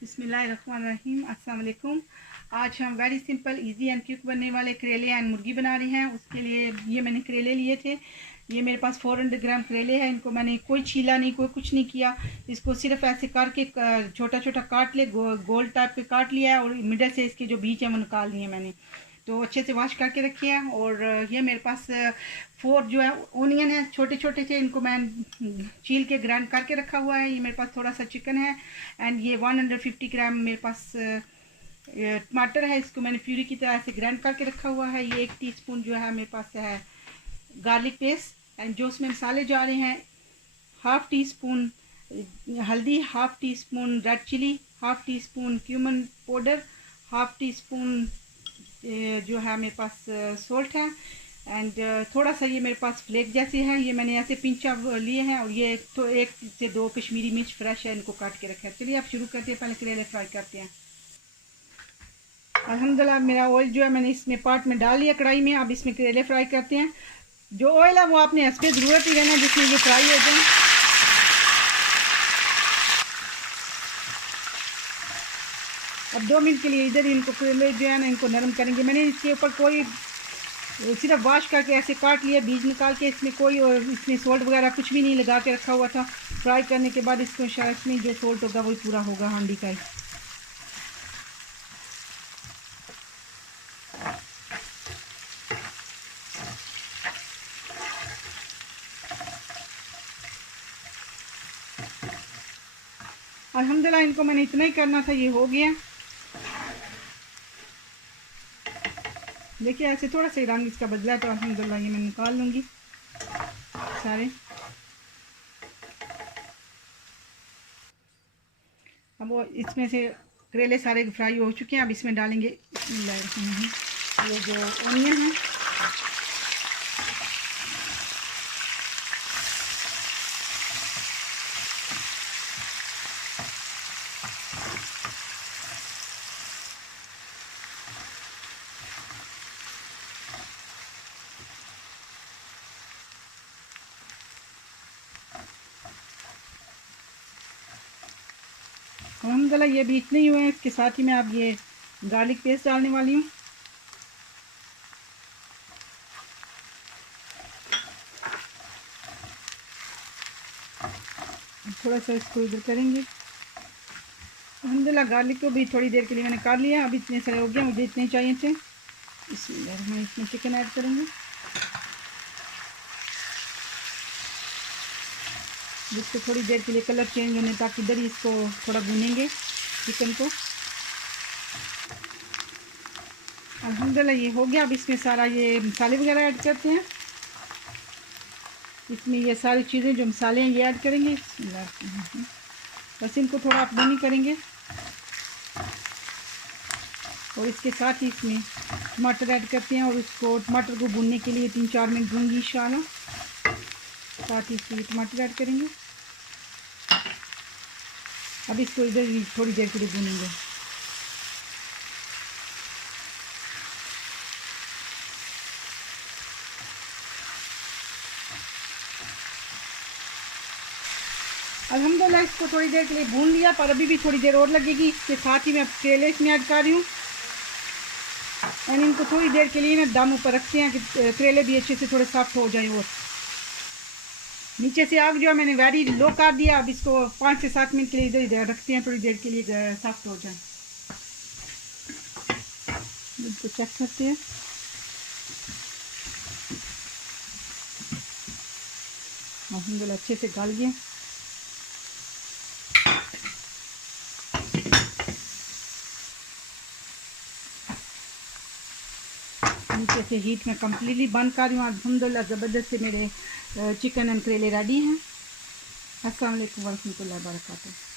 बिस्मिल्लाहिर्रहमानिर्रहीम, अस्सलाम वालेकुम। आज हम very simple easy and quick बनने वाले करेले एंड मुर्गी बना रहे हैं। उसके लिए ये मैंने करेले लिए थे। ये मेरे पास 400 ग्राम करेले हैं। इनको मैंने कोई छीला नहीं, कोई कुछ नहीं किया। इसको सिर्फ ऐसे करके छोटा छोटा काट ले, गोल टाइप के काट लिया है और मिडल से इसके जो बीज हैं वो निकाल लिए मैंने। तो अच्छे से वॉश करके रखे हैं। और ये मेरे पास 4 जो है ओनियन है, छोटे छोटे से, इनको मैं छील के ग्राइंड करके रखा हुआ है। ये मेरे पास थोड़ा सा चिकन है एंड ये 150 ग्राम मेरे पास टमाटर है। इसको मैंने प्यूरी की तरह से ग्राइंड करके रखा हुआ है। ये 1 टीस्पून जो है मेरे पास है गार्लिक पेस्ट एंड जो उसमें मसाले जा रहे हैं, हाफ़ टी स्पून हल्दी, half teaspoon red chilli, half teaspoon cumin powder, half teaspoon जो है मेरे पास सोल्ट है एंड थोड़ा सा ये मेरे पास फ्लेक जैसे है। ये मैंने ऐसे पिंचा लिए हैं और ये तो 1 से 2 कश्मीरी मिर्च फ्रेश है, इनको काट के रखा है। चलिए आप शुरू करते हैं। पहले करेले फ्राई करते हैं। अल्हम्दुलिल्लाह मेरा ऑयल जो है मैंने इसमें पार्ट में डाल लिया कढ़ाई में। अब इसमें करेले फ्राई करते हैं। जो ऑयल है वो आपने हंस पे ज़रूरत ही रहना जिसमें ये फ्राई हो जाए। अब 2 मिनट के लिए इधर इनको करेले जो है ना इनको नरम करेंगे। मैंने इसके ऊपर कोई सिर्फ वॉश करके ऐसे काट लिया, बीज निकाल के। इसमें कोई और इसमें सोल्ट वगैरह कुछ भी नहीं लगा के रखा हुआ था। फ्राई करने के बाद इसको शायद इसमें जो सोल्ट होगा वही पूरा होगा हांडी का ही। अल्हम्दुलिल्लाह इनको मैंने इतना ही करना था, ये हो गया। देखिए ऐसे थोड़ा सा रंग इसका बदला है तो अल्हम्दुलिल्लाह ये मैं निकाल लूँगी सारे। अब वो इसमें से करेले सारे फ्राई हो चुके हैं। अब इसमें डालेंगे ये जो ओनियन है, अल्हम्दुलिल्लाह ये भी इतने ही हुए हैं। इसके साथ ही मैं अब ये गार्लिक पेस्ट डालने वाली हूँ। थोड़ा सा इसको इधर करेंगे। अल्हम्दुलिल्लाह गार्लिक को भी थोड़ी देर के लिए मैंने कर लिया। अब इतने सारे हो गया, मुझे इतने चाहिए थे। इसमें चिकन ऐड करेंगे जिसको थोड़ी देर के लिए कलर चेंज होने तक इधर ही इसको थोड़ा भूनेंगे चिकन को। अल्हम्दुलिल्लाह ये हो गया। अब इसमें सारा ये मसाले वगैरह ऐड करते हैं। इसमें ये सारी चीज़ें जो मसाले हैं ये ऐड करेंगे। बस इनको थोड़ा आप भूनी करेंगे और इसके साथ ही इसमें टमाटर ऐड करते हैं और उसको टमाटर को भूनने के लिए 3-4 मिनट भूनूंगी इंशाल्लाह। साथ ही इसमें टमाटर ऐड करेंगे। अब इसको इधर थोड़ी देर के लिए भूनेंगे। अल्हम्दुलिल्लाह इसको थोड़ी देर के लिए भून लिया, पर अभी भी थोड़ी देर और लगेगी। इसके साथ ही मैं करेले इसमें ऐड कर रही हूँ एंड इनको थोड़ी देर के लिए ना दम ऊपर रखते हैं कि करेले भी अच्छे से थोड़े सॉफ्ट हो जाए। और नीचे से आग जो है मैंने वेरी लो कर दिया। अब इसको 5 से 7 मिनट के लिए इधर इधर रखते हैं, थोड़ी देर के लिए सॉफ्ट हो जाए। इसको चेक करते हैं। अल्हम्दुलिल्लाह अच्छे से गल गए। नीचे से हीट में कम्प्लीटली बंद कर रही हूँ। अल्हम्दुलिल्लाह ज़बरदस्त से मेरे चिकन एंड करेले रेडी हैं। अस्सलाम वालेकुम वरहमतुल्लाहि वबरकातुहू।